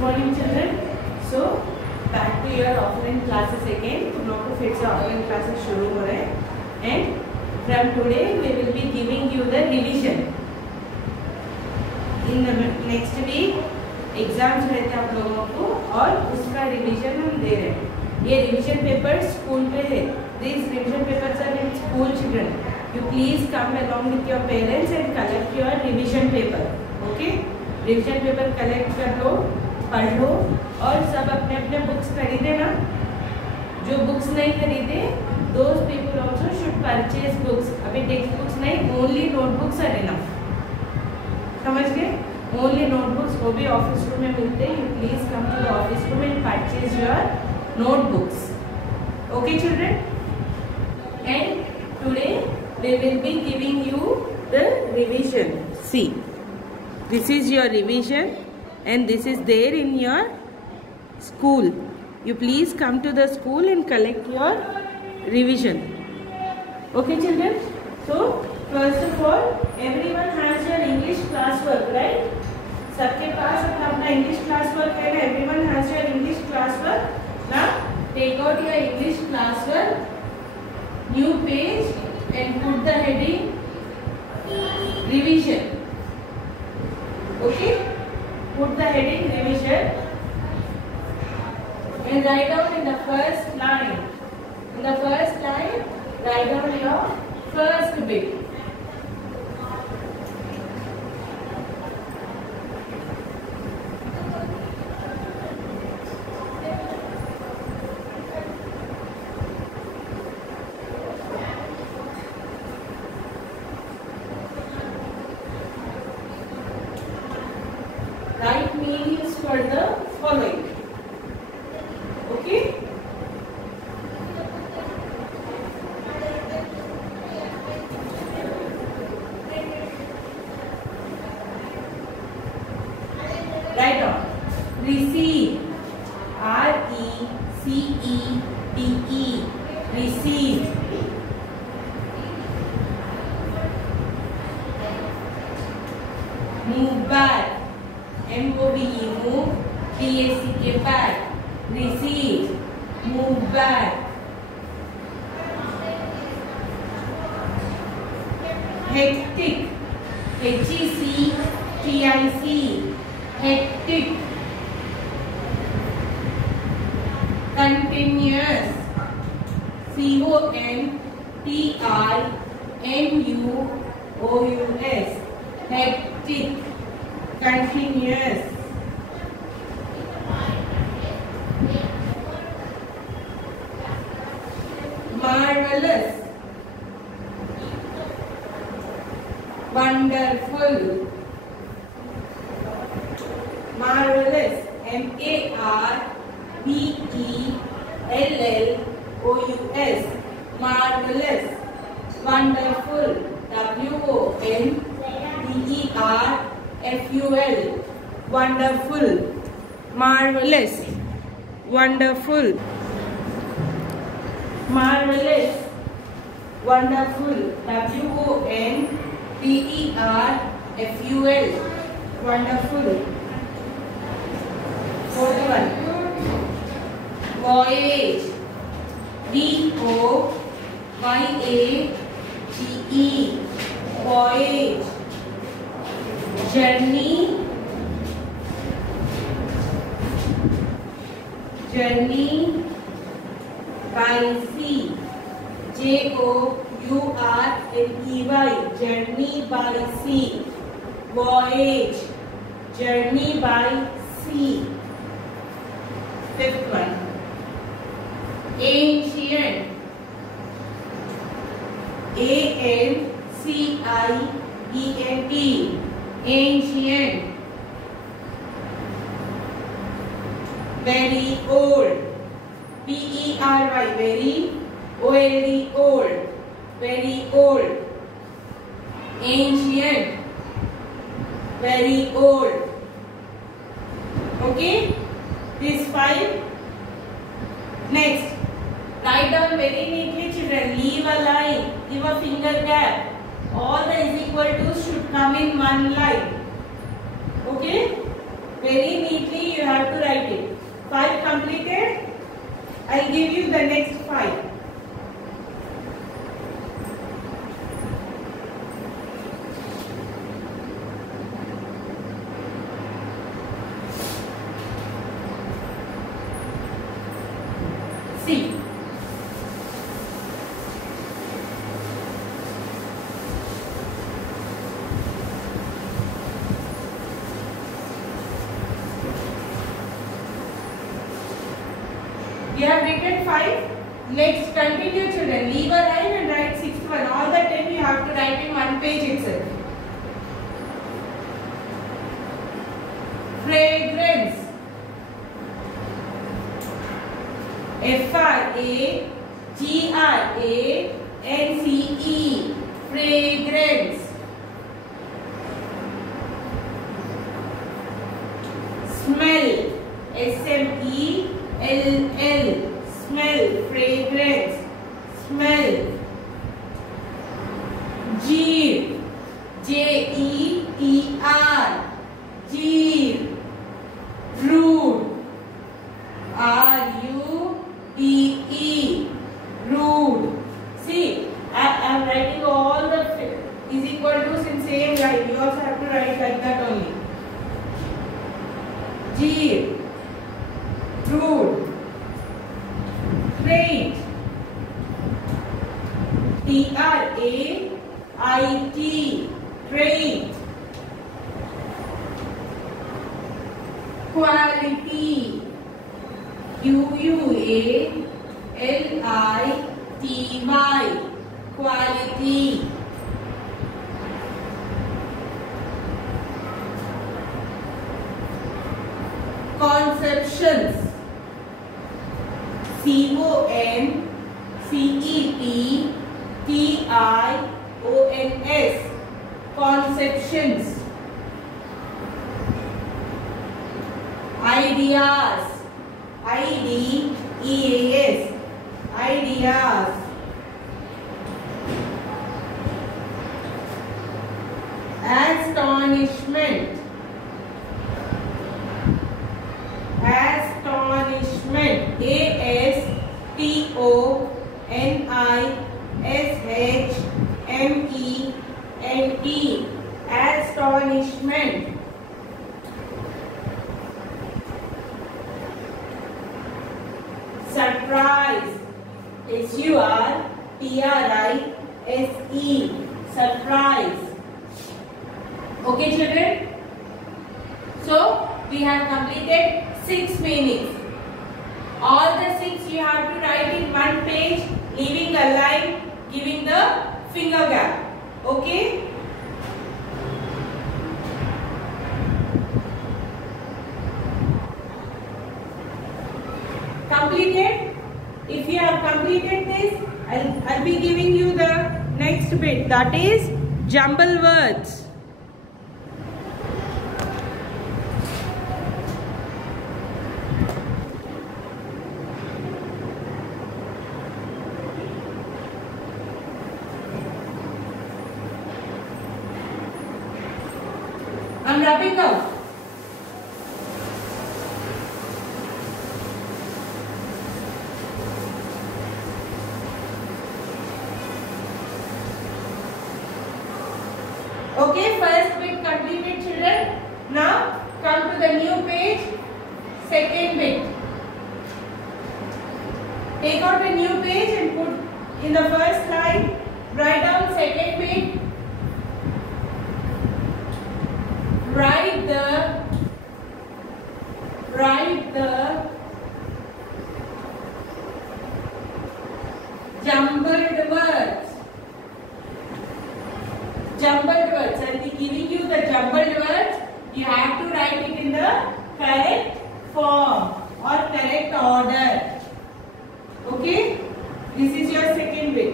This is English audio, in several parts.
morning children. So back to your offline classes again. तुम लोग को फिर से offline classes शुरू हो रहे हैं and from today we will be giving you the revision. In the next week exams रहते हैं आप लोगों को और उसका रिवीजन हम दे रहे हैं. ये रिवीजन पेपर स्कूल पे है. These revision papers are in school children. You please come along with your parents and collect your revision paper. Okay? Revision paper collect कर लो, पढ़ लो और सब अपने अपने बुक्स खरीदे ना. जो बुक्स नहीं खरीदे those people also should purchase books. अभी टेक्स्ट बुक्स नहीं, only notebooks are enough. समझ गए? Only notebooks वो भी ऑफिस रूम में मिलते हैं. You please come to the office room and purchase your notebooks. Okay children? And today we will be giving you the revision. See. This is your revision and this is there in your school. You please come to the school and collect your revision. Okay children? So first of all everyone has your English classwork, right? सबके पास अपना English classwork है ना? Everyone has your English classwork. Now take out your English classwork, new page and put the heading revision. Okay, put the heading revision and write down in the first line. In the first line, write down your first bit. Right meanings for the following. Okay? Write down. Receive. R-E-C-E-P-E. Receive. Move back. M-O-V-E, move, B-A-C-K, back, receive, move back. Hectic, H-E-C-T-I-C, hectic. Continuous, C-O-N-T-I-N-U-O-U-S, hectic. Continuous. Marvelous. Wonderful. Marvelous. M-A-R-V-E-L-L-O-U-S. Marvelous. Wonderful. W-O-N-D-E-R F-U-L. Wonderful. Marvelous. Wonderful. Marvelous. Wonderful. W-O-N-D-E-R-F-U-L. Wonderful. Fourth one. Voyage. V-O-Y-A-G-E. Voyage. Journey. Journey by sea. J-O-U-R-N-E-Y. Journey by sea. Voyage. Journey by sea. Fifth one. Ancient. A-N-C-I-E-N-T. Ancient. Very old. P-E-R-Y. Very. O-L-D. Old. Very old. Ancient. Very old. Okay? These five. Next. Write down very neatly children. Leave a line. Give a finger gap. All the is equal to should come in one line. Okay? Very neatly you have to write it. 5 completed. I'll give you the next 5. See. You have written 5. Next, continue children. Leave a line and write 6th one. All the 10 you have to write in one page itself. Fragrance. F-R-A-G-R-A-N-C-E. Fragrance. Smell. S-M-E-L-L. Smell. Fragrance. Smell. Jeer. J-E-E-R. Jeer. Rude. R-U-D-E. Rude. See, I am writing all the is equal to in same line. You also have to write like that only. Jeer. Rude. Trait. T-R-A-I-T. Trait. Quality. Q-U-A-L-I-T-Y. Quality. Conceptions. C-O-N-C-E-P-T-I-O-N-S. Conceptions. Ideas. I-D-E-A-S. Ideas. Astonishment. Astonishment. A-S-T-O-N-I-S-H-M-E-N-T. Astonishment. Surprise. S-U-R-P-R-I-S-E. Surprise. Okay children? So we have completed 6 meanings. All the 6 you have to write in one page, leaving a line, giving the finger gap. Okay? Completed? If you have completed this, I'll be giving you the next bit, that is jumble words. I'm wrapping up. Okay, first bit completed children. Now come to the new page, second bit. Take out the new page and put in the first line, write down second bit. Write the jumbled words. Jumbled words. I'll be giving you the jumbled words. You have to write it in the correct form or correct order. Okay? This is your second bit.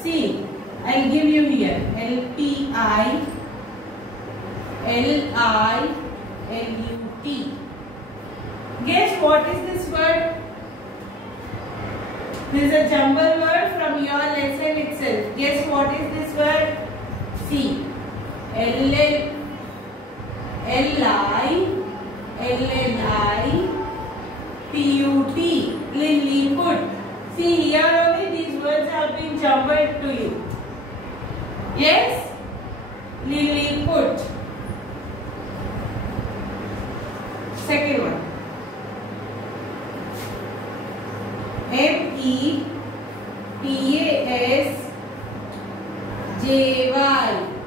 See, I'll give you here L-P-I-L-I-L-U-T. Guess what is this word? This is a jumble word from your lesson itself. Guess what is this word? See, L-L-I-L-I-L-U-T. Lilliput. Lilliput. See here only these words have been jumbled to you. Yes? Lilliput. Second one. METASJY. METASJY.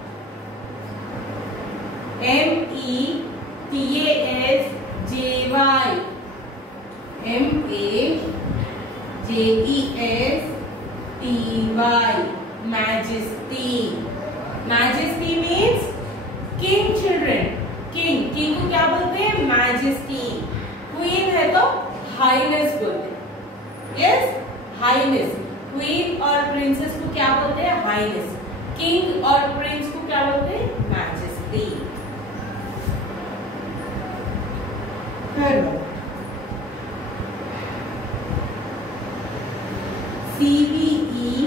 MAJESTY. Majesty. Majesty means king children. King. King को क्या बोलते हैं? Majesty. Queen है तो highness बोलते हैं. Yes? Highness. Queen और princess को क्या बोलते हैं? Highness. King और prince को क्या बोलते हैं? Majesty. Third one. CVEONY.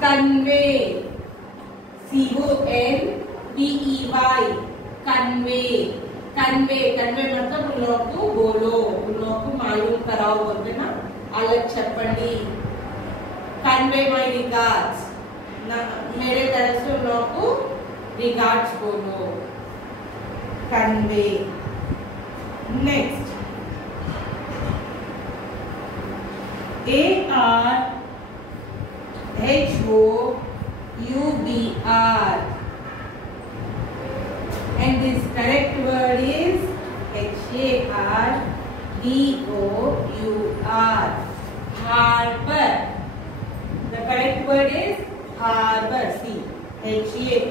Convey. CONVEY. Convey. Convey. Convey मतलब उन लोगों को बोलो, उन लोगों को मालूम कराओ बोलते ना, अलग छप्पड़ी. Convey my regards. ना मेरे तरफ से उन लोगों को regards बोलो. Convey. Next. ARHOUBR. And this correct word is HARBOUR. Harbor. The correct word is harbor. See,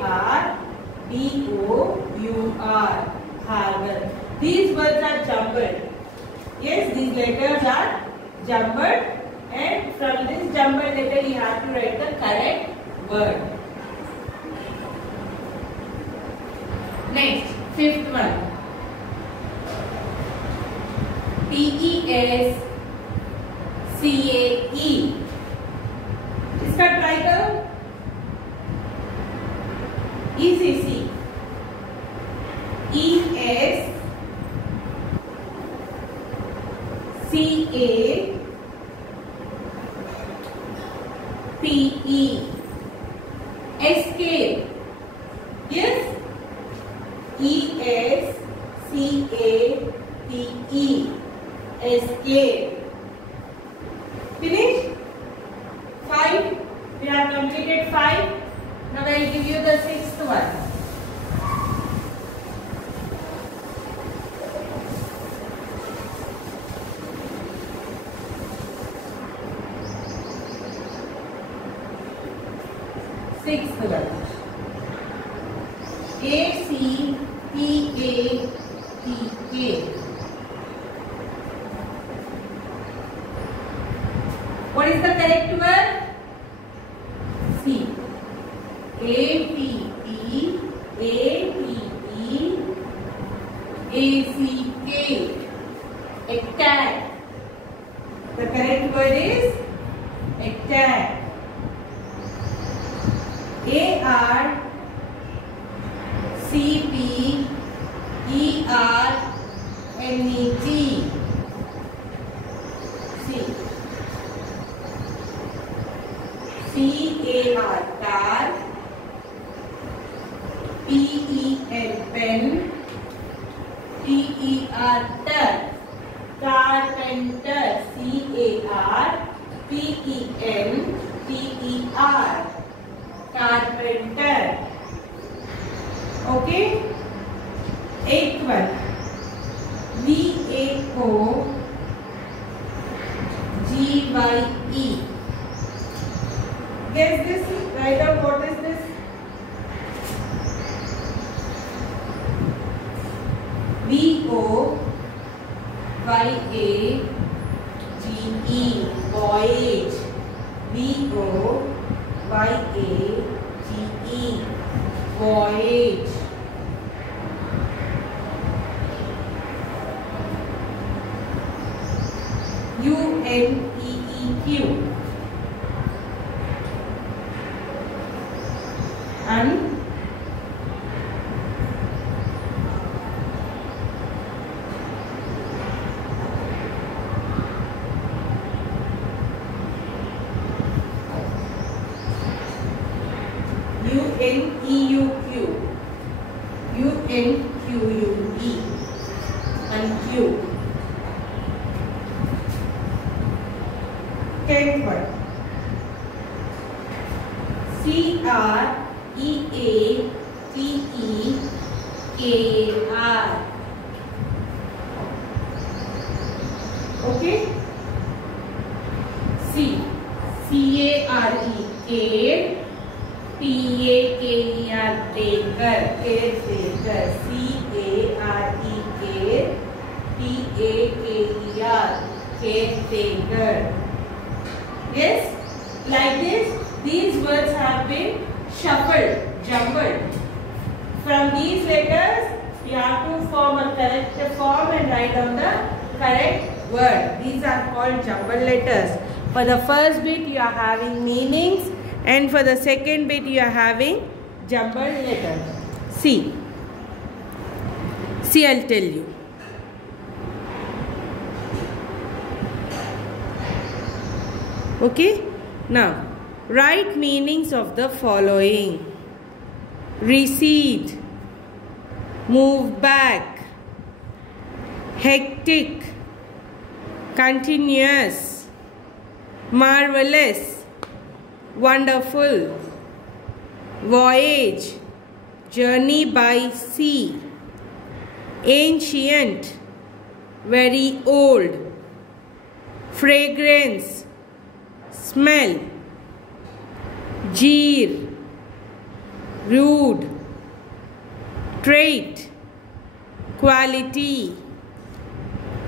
HARBOUR. Harbor. These words are jumbled. Yes, these letters are jumbled, and from this jumbled letter you have to write the correct word. Next, fifth one. TESCAE. इसका try करो. Easy. See. ESCAPE. Escape. Yes. ESCAPE. Escape. Finish? 5. We have completed 5. Now I will give you the sixth one. Sixth one. ACPATK. What is the correct word? C. ATTACK. Attack. The correct word is attack. ARCPERNET. CAR. Car. PEN. Pen. TER. Ter. Carpenter. CARPENTER. Carpenter. Okay. Eighth one. VAOGYE. Guess this. Write down what is this. VOYAGE. Voyage. VOYAGE. Voyage. UNEEQ. UNEUQ. UNQUE. Unque. 10th word. CREATEKR. Okay. C. CARE. Care. TAKER. Taker. Caretaker. CARE. TAKER. Caretaker. Yes. Like this, these words have been shuffled, jumbled. From these letters, you have to form a correct form and write down the correct word. These are called jumbled letters. For the first bit, you are having meanings, and for the second bit, you are having jumbled letters. See, I'll tell you. Okay. Now, write meanings of the following. Recede, move back, hectic, continuous, marvelous, wonderful, voyage, journey by sea, ancient, very old, fragrance, smell, jeer, rude, trait, quality,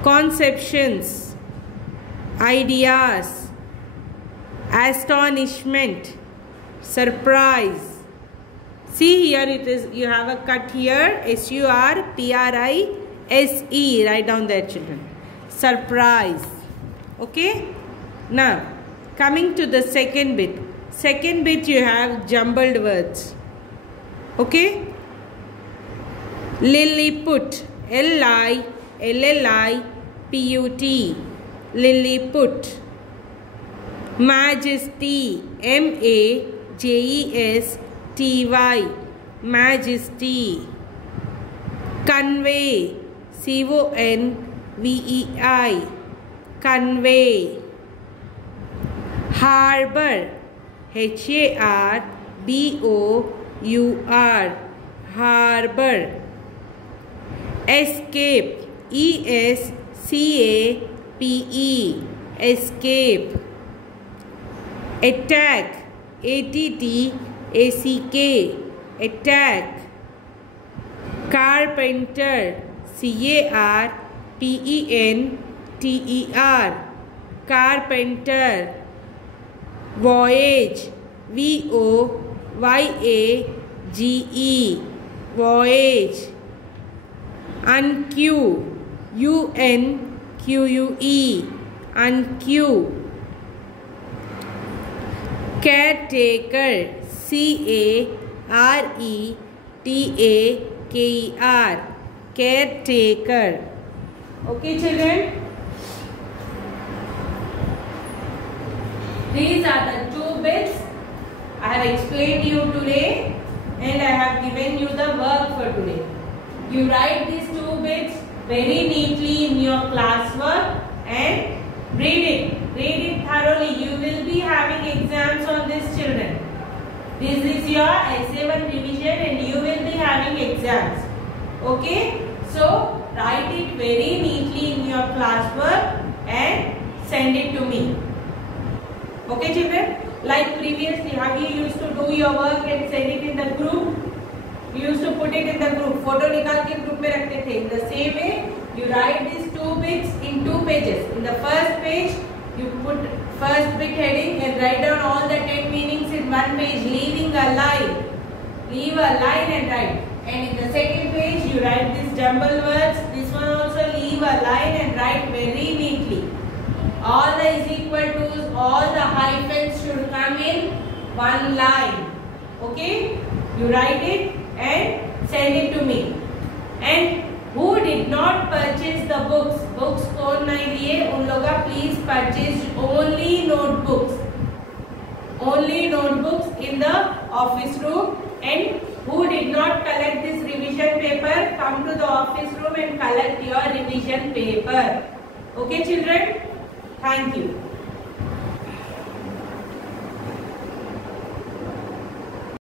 conceptions, ideas, astonishment, surprise. See here it is, you have a cut here, SURPRISE. Write down there, children. Surprise. Okay. Now, coming to the second bit. Second bit you have jumbled words. Okay. Lilliput. LILLIPUT. Lilliput. Majesty. MAJESTY. Majesty. Convey. CONVEI. Convey. Harbor. HARBOUR. Harbor. Escape. ESCAPE. Escape. Attack. ATTACK. Attack. Carpenter. CARPENTER. Carpenter. Voyage. VOYAGE. Voyage. Unque. UNQUE. Unque. Caretaker. CARETAKER. Caretaker. Okay, children. These are the two bits I have explained to you today, and I have given you the work for today. You write these two bits very neatly in your classwork and read it. Read it thoroughly. You will be having exams on this, children. This is your SA1 revision and you will be having exams. Okay? So, write it very neatly in your classwork and send it to me. Okay, children? Like previously, how you used to do your work and send it in the group? You used to put it in the group. Photo निकाल के group में रखते थे. In the same way, you write these two bits in 2 pages. In the first page, you put first bit heading and write down all the 10 meanings in 1 page, leaving a line. Leave a line and write. And in the second page, you write these jumbled words. This one also leave a line and write very neatly. All the is equal to, all the hyphens should come in 1 line. Okay? You write it and send it to me. And who did not purchase the books? Books कौन नहीं लिए? उन लोग का please purchase only notebooks. Only notebooks in the office room. And who did not collect this revision paper, come to the office room and collect your revision paper. Okay children? Thank you.